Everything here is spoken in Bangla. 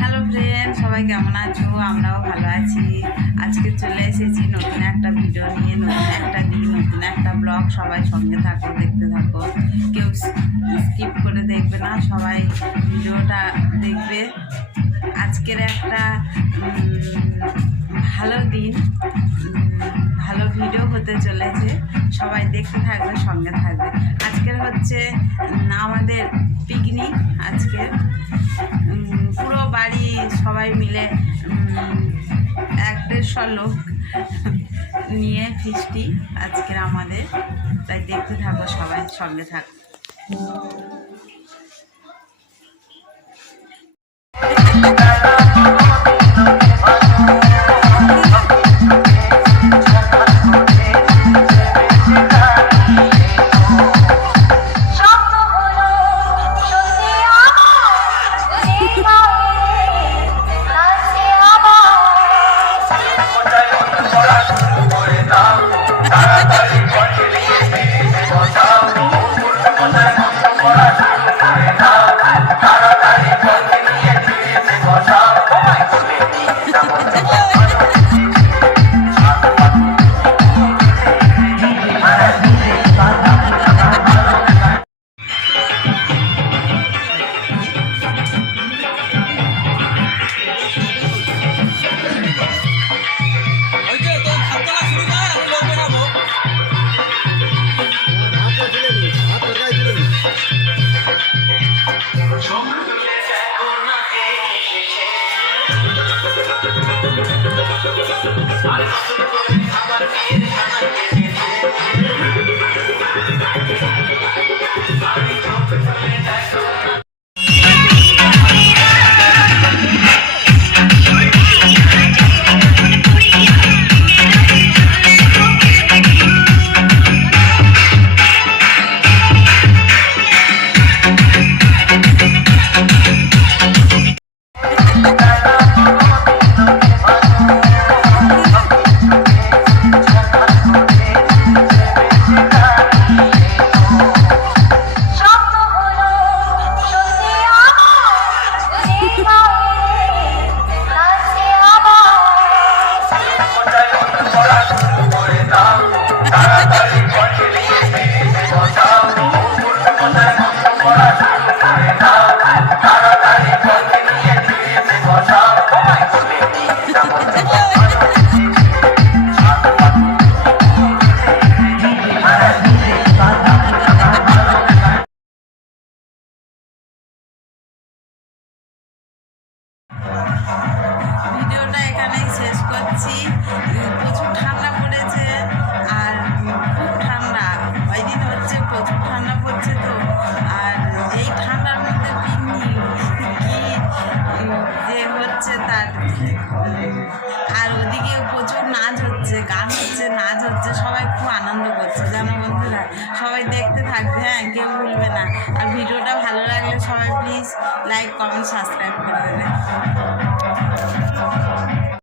হ্যালো ফ্রেন্ড, সবাই কেমন আছো? আমরাও ভালো আছি। আজকে চলে এসেছি নতুন একটা ভিডিও নিয়ে, নতুন একটা দিন, নতুন একটা ব্লগ। সবাই সঙ্গে থাকো, দেখতে থাকো, কেউ স্কিপ করে দেখবে না, সবাই ভিডিওটা দেখবে। আজকের একটা ভালো দিন, ভালো ভিডিও হতে চলেছে, সবাই দেখতে থাকবে, সঙ্গে থাকবে। আজকের হচ্ছে আমাদের পিকনিক। আজকের পুরো বাড়ি সবাই মিলে 1-150 লোক নিয়ে ফিস্টি আজকের আমাদের। তাই দেখতে থাকো, সবাই সঙ্গে থাকো। ভিডিওটা এখানেই শেষ করছি। প্রচুর ঠান্ডা পড়েছে, আর খুব ঠান্ডা। ওই দিন হচ্ছে প্রচুর ঠান্ডা পড়ছে, তো আর এই ঠান্ডার মধ্যে পিকনিক কি যে হচ্ছে তার। আর ওদিকে প্রচুর নাচ হচ্ছে, গান হচ্ছে, নাচ হচ্ছে, সবাই খুব আনন্দ করছে, জানো বন্ধুরা। সবাই দেখতে থাকবে, হ্যাঁ, কেউ ভুলবে না। আর ভিডিওটা ভালো লাগলে সবাই প্লিজ লাইক, কমেন্ট, সাবস্ক্রাইব করে দেবে।